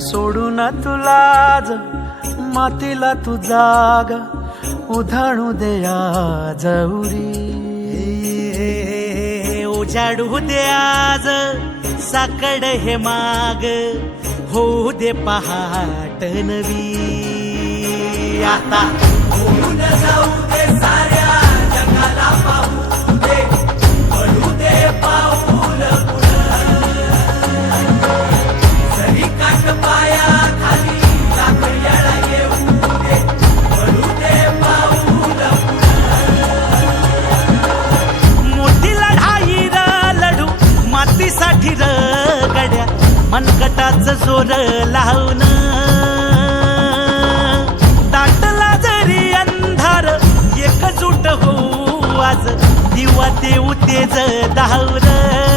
सोडू ना तुला मातीला तू जाग उधाणू दे आज उरी. उजाडू दे आज साकड हे माग होऊ दे पहाट नवी. आता मनकटाच जोर लावून. दाटला जरी अंधार एकजूट होऊ आज. दिवा देऊ तेज धावलं